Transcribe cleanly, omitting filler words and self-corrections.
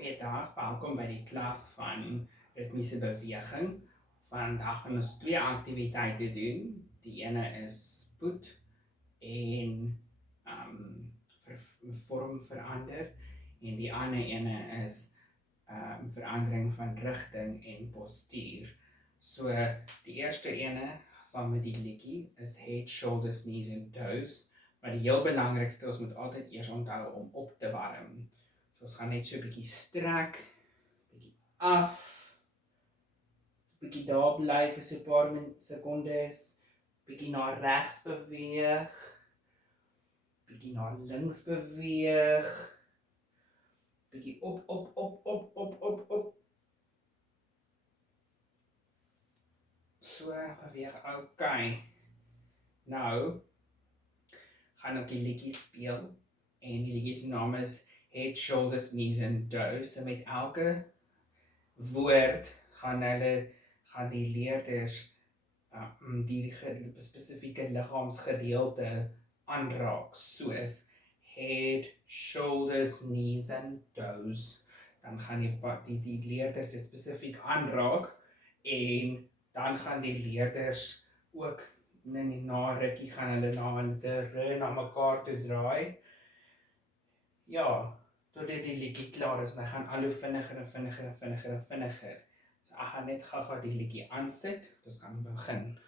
Goeiedag, welkom by die klas van ritmiese beweging. Vandag gaan ons twee aktiwiteite doen. Die ene is spoed en vorm verander en die ander ene is verandering van rigting en postuur. So die eerste ene saam met die liedjie is head, shoulders, knees and toes. Maar die heel belangrikste, ons moet altyd eers onthou om op te warm. So ons gaan net so 'n bietjie strek, bietjie af, bietjie daar bly vir so 'n paar sekondes, bietjie na regs beweeg, bietjie na links beweeg, bietjie op. So beweeg, okay. Nou gaan ek die liedjie speel en die liedjie se naam is head, shoulders, knees and toes. So met elke woord gaan die leerders die spesifieke liggaamsgedeelte aanraak, soos head, shoulders, knees and toes. Dan gaan die leerders dit spesifiek aanraak en dan gaan die leerders ook na rukkie gaan hulle na mekaar toe draai. Ja, totdat die liedjie klaar is, en hy gaan al hoe vinniger. So ek gaan net gou die liedjie aansit, ons kan begin.